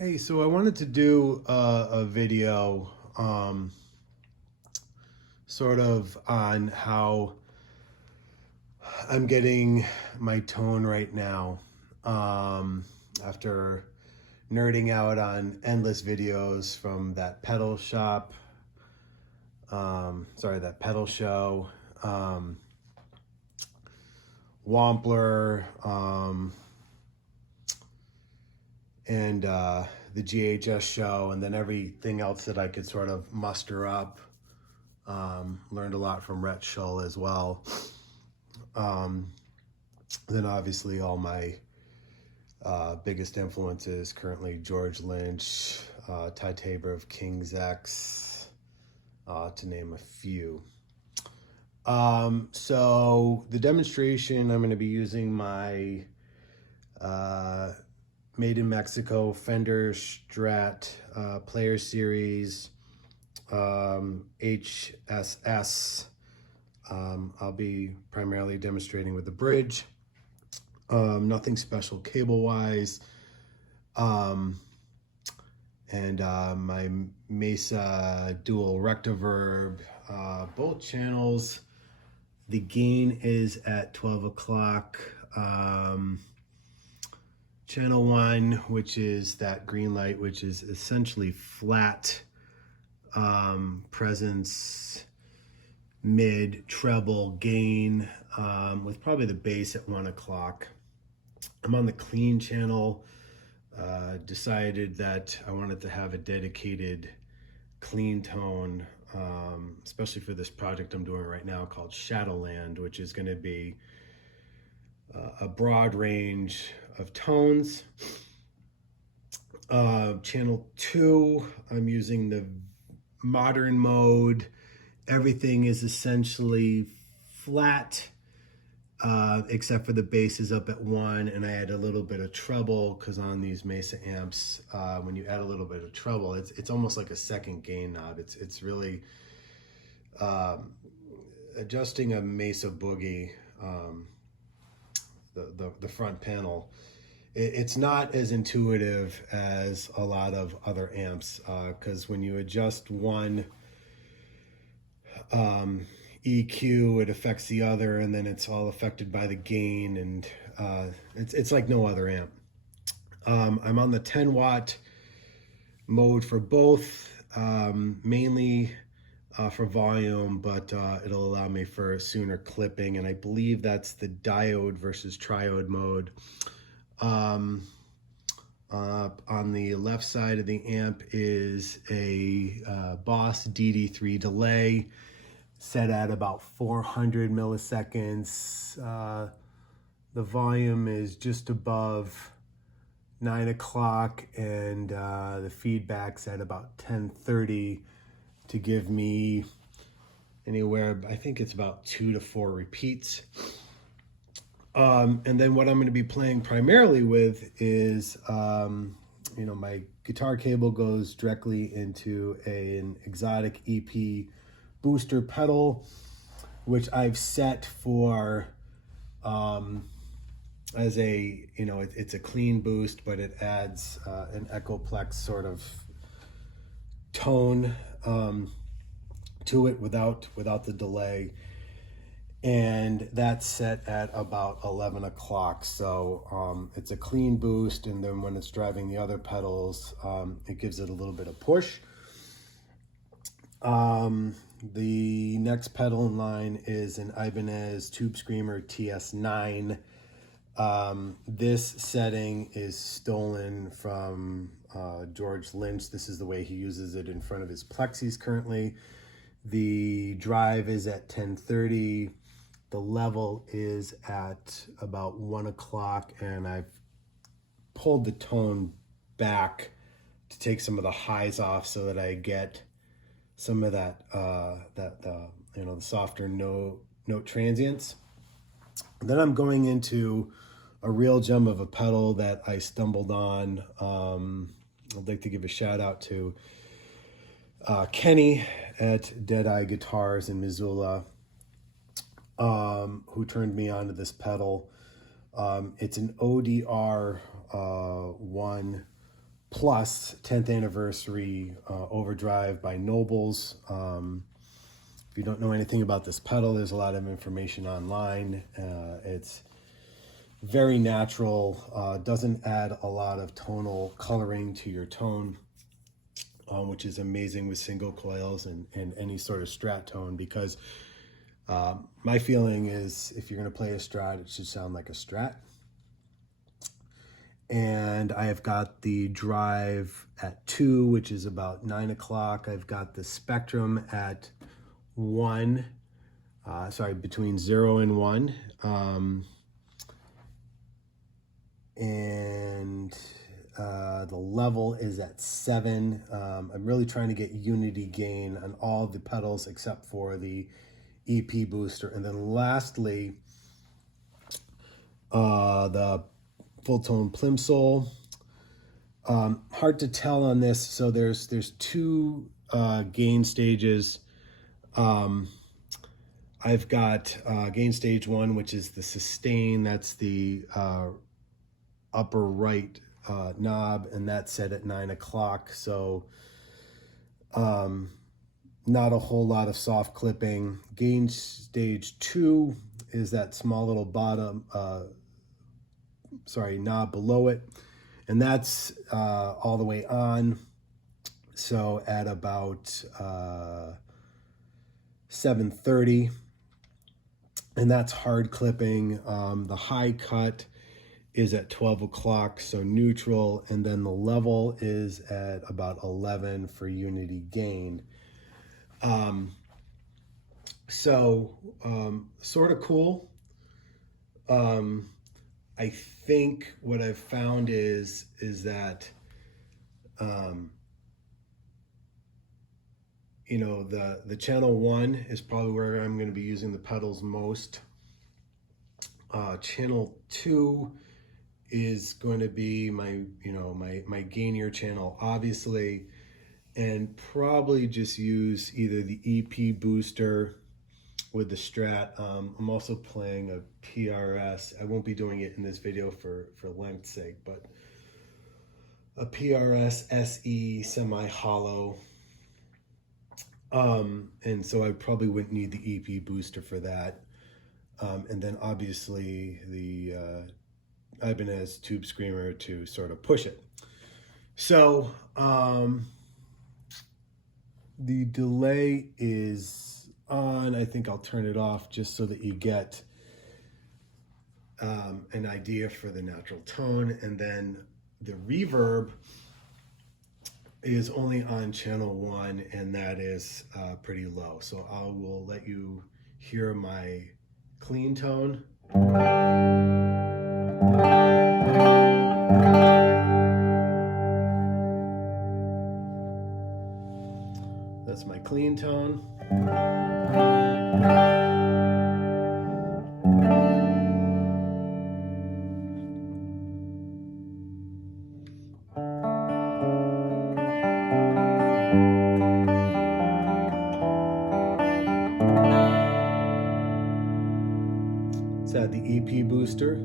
Hey, so I wanted to do a video sort of on how I'm getting my tone right now after nerding out on endless videos from that pedal shop, that pedal show, um, Wampler, and the GHS show, and then everything else that I could sort of muster up. Learned a lot from Rhett Shull as well. Um, then obviously all my biggest influences currently George Lynch, Ty Tabor of King's X, to name a few. So the demonstration, I'm going to be using my made in Mexico Fender Strat Player Series HSS. I'll be primarily demonstrating with the bridge. Nothing special cable wise. And my Mesa dual rectiverb, both channels. The gain is at 12 o'clock. Channel 1, which is that green light, which is essentially flat presence, mid, treble, gain, with probably the bass at 1 o'clock. I'm on the clean channel. Decided that I wanted to have a dedicated clean tone, especially for this project I'm doing right now called Shadowland, which is going to be a broad range of tones. Channel 2, I'm using the modern mode. Everything is essentially flat, except for the bass is up at 1, and I add a little bit of treble because on these Mesa amps, when you add a little bit of treble, it's almost like a second gain knob. It's really adjusting a Mesa Boogie, the front panel. It's not as intuitive as a lot of other amps, because when you adjust one EQ, it affects the other, and then it's all affected by the gain, and it's like no other amp. I'm on the 10 watt mode for both, mainly for volume, but it'll allow me for sooner clipping, and I believe that's the diode versus triode mode. On the left side of the amp is a Boss DD3 delay set at about 400 milliseconds. The volume is just above 9 o'clock, and the feedback's at about 1030 to give me anywhere, I think it's about 2 to 4 repeats. And then what I'm going to be playing primarily with is, my guitar cable goes directly into an exotic EP booster pedal, which I've set for as a, it's a clean boost, but it adds an Echoplex sort of tone to it without the delay. And that's set at about 11 o'clock. So it's a clean boost, and then when it's driving the other pedals, it gives it a little bit of push. The next pedal in line is an Ibanez Tube Screamer TS9. This setting is stolen from George Lynch. This is the way he uses it in front of his plexis currently. The drive is at 1030. The level is at about 1 o'clock, and I've pulled the tone back to take some of the highs off so that I get some of that, the softer note transients. Then I'm going into a real gem of a pedal that I stumbled on. I'd like to give a shout out to Kenny at Deadeye Guitars in Missoula, who turned me on to this pedal. It's an ODR 1 plus 10th anniversary overdrive by Nobles. If you don't know anything about this pedal, there's a lot of information online. It's very natural, doesn't add a lot of tonal coloring to your tone, which is amazing with single coils and any sort of Strat tone, because my feeling is if you're going to play a Strat, it should sound like a Strat. And I have got the drive at 2, which is about 9 o'clock. I've got the Spectrum at 1, between 0 and 1. The level is at 7. I'm really trying to get unity gain on all the pedals except for the EP booster. And then lastly, the full tone plimsoll. Hard to tell on this. So there's 2 gain stages. I've got gain stage 1, which is the sustain. That's the upper right knob, and that's set at 9 o'clock. So not a whole lot of soft clipping. Gain stage 2 is that small little bottom knob below it, and that's all the way on. So at about 7:30, and that's hard clipping. The high cut is at 12 o'clock, so neutral, and then the level is at about 11 for unity gain. Sort of cool. I think what I've found is that the channel 1 is probably where I'm going to be using the pedals most. Channel 2 is going to be my gainier channel, obviously, and probably just use either the EP booster with the Strat. I'm also playing a PRS. I won't be doing it in this video for length's sake, but a PRS SE semi-hollow. And so I probably wouldn't need the EP booster for that. And then obviously the Ibanez Tube Screamer to sort of push it. So the delay is on. I think I'll turn it off just so that you get an idea for the natural tone. And then the reverb is only on channel 1, and that is pretty low. So I will let you hear my clean tone. That's my clean tone. Let's add the EP booster.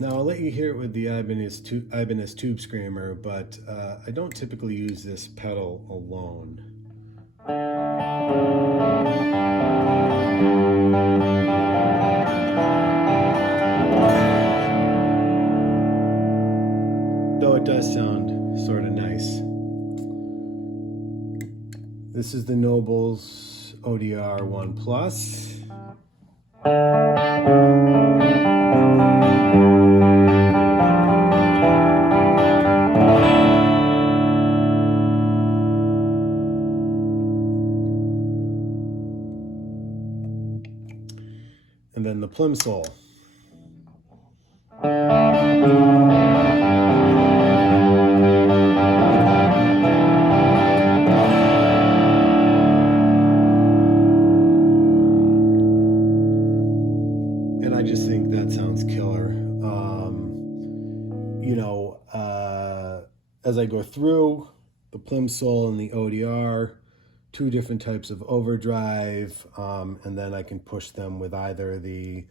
Now I'll let you hear it with the Ibanez Tube Screamer, but I don't typically use this pedal alone. Though it does sound sort of nice. This is the Nobles ODR 1 Plus. And then the plimsoll. And I just think that sounds killer. as I go through the plimsoll and the ODR, two different types of overdrive, and then I can push them with either the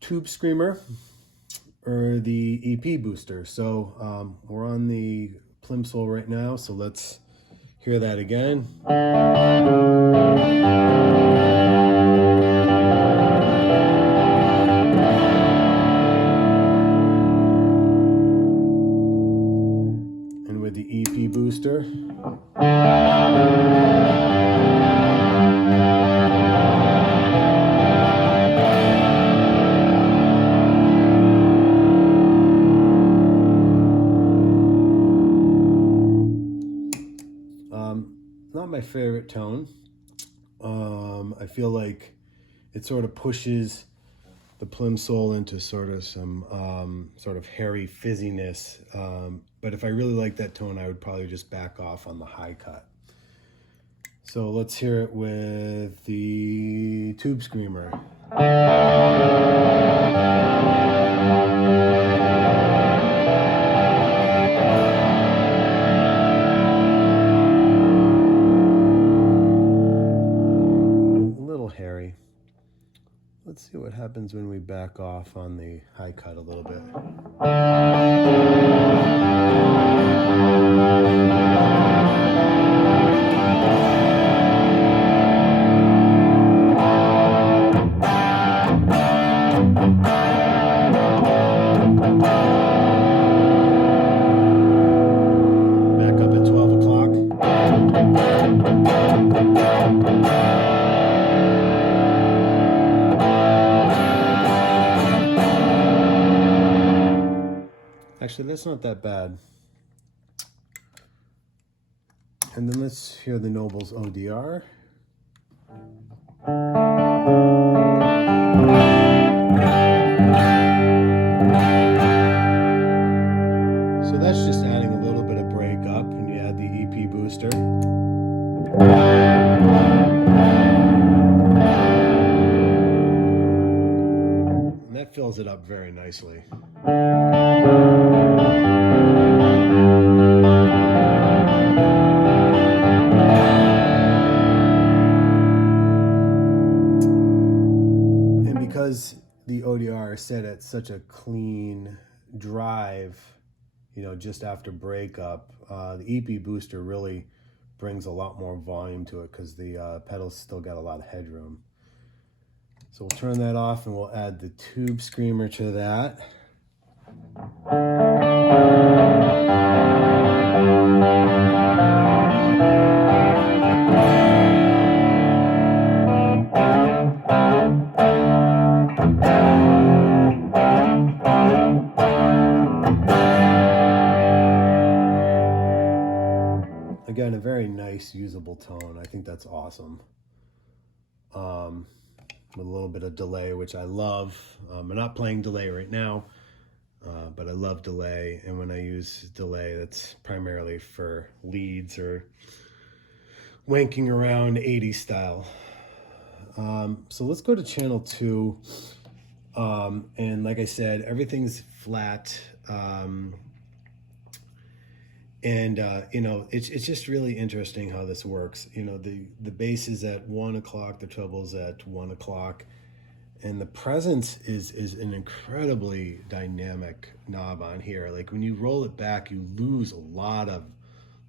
tube screamer or the EP booster. So we're on the plimsoll right now, so let's hear that again. And with the EP booster. Not my favorite tone. I feel like it sort of pushes the plimsoll into sort of some sort of hairy fizziness. But if I really like that tone, I would probably just back off on the high cut. So let's hear it with the tube screamer. Hairy. Let's see what happens when we back off on the high cut a little bit. Back up at 12 o'clock. Actually, that's not that bad. And then let's hear the Noble's ODR. So that's just adding a little bit of break up, and you add the EP booster. And that fills it up very nicely. And because the ODR is set at such a clean drive, you know, just after breakup, the EP booster really brings a lot more volume to it because the pedals still got a lot of headroom. So we'll turn that off and we'll add the tube screamer to that. Again, a very nice, usable tone. I think that's awesome. With a little bit of delay, which I love. I'm not playing delay right now, but I love delay. And when I use delay, that's primarily for leads or wanking around 80s style. So let's go to channel 2. And like I said, everything's flat. You know, it's just really interesting how this works. You know, the bass is at 1 o'clock, the treble's at 1 o'clock, and the presence is an incredibly dynamic knob on here. Like when you roll it back, you lose a lot of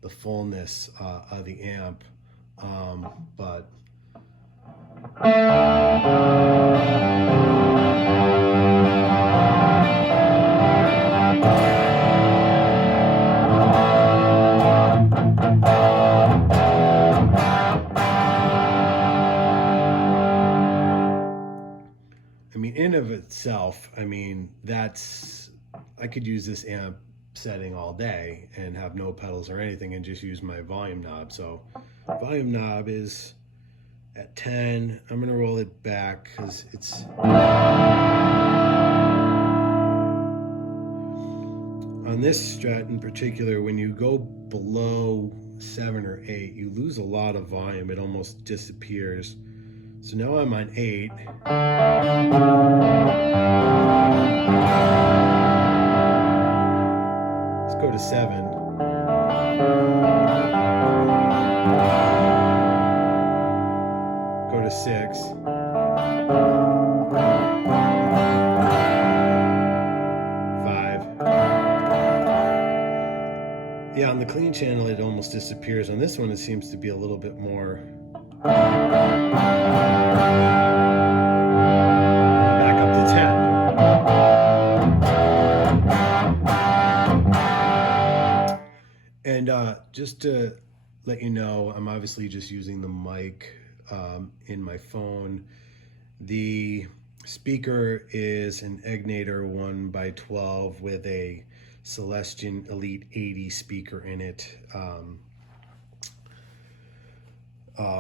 the fullness of the amp, but in of itself, I mean, I could use this amp setting all day and have no pedals or anything and just use my volume knob. So volume knob is at 10. I'm gonna roll it back because it's on this Strat in particular, when you go below 7 or 8, you lose a lot of volume. It almost disappears. So now I'm on 8. Let's go to 7. Go to 6. 5. Yeah, on the clean channel it almost disappears. On this one it seems to be a little bit more. Back up to 10. And just to let you know, I'm obviously just using the mic in my phone. The speaker is an Egnator 1x12 with a Celestion Elite 80 speaker in it,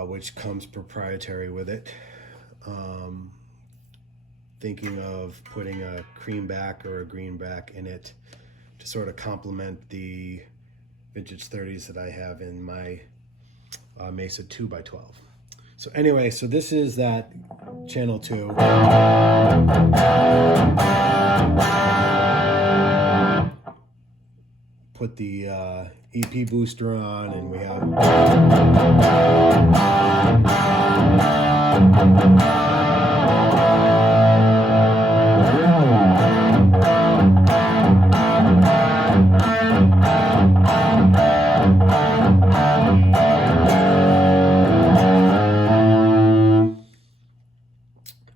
which comes proprietary with it. Thinking of putting a creamback or a greenback in it to sort of complement the vintage 30s that I have in my Mesa 2x12. So anyway, so this is that channel 2. Put the EP booster on, and we have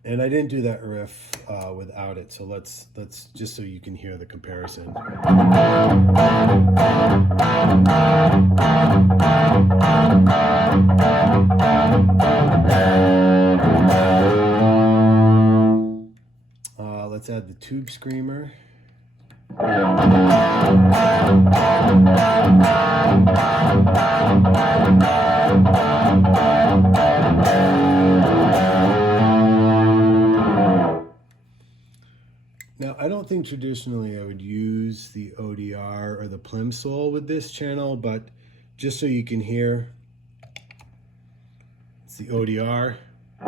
and I didn't do that riff without it, so let's just so you can hear the comparison. Let's add the tube screamer. Now, I don't think traditionally I would use the ODR or the plimsoll with this channel, but just so you can hear, it's the ODR. I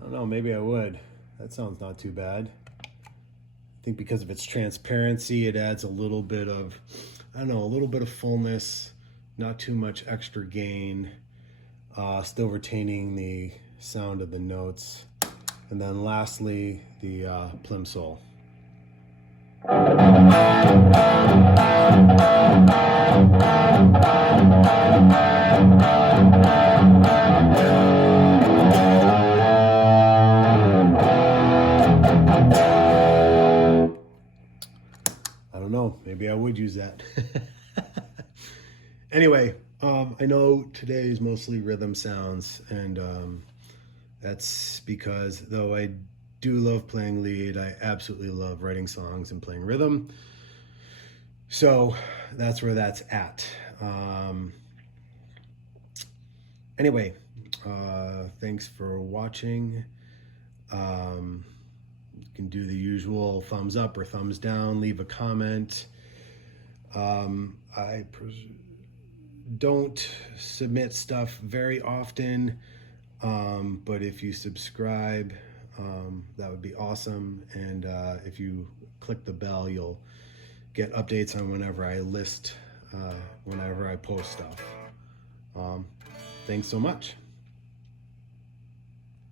don't know, maybe I would. That sounds not too bad. I think because of its transparency, it adds a little bit of, I don't know, a little bit of fullness, not too much extra gain, still retaining the sound of the notes. And then lastly, the plimsoll. I don't know, maybe I would use that. Anyway, I know today is mostly rhythm sounds, and that's because though I do love playing lead, I absolutely love writing songs and playing rhythm. So that's where that's at. Anyway, thanks for watching. You can do the usual thumbs up or thumbs down, leave a comment. I don't submit stuff very often, but if you subscribe, that would be awesome. And if you click the bell, you'll get updates on whenever I list, whenever I post stuff. Thanks so much.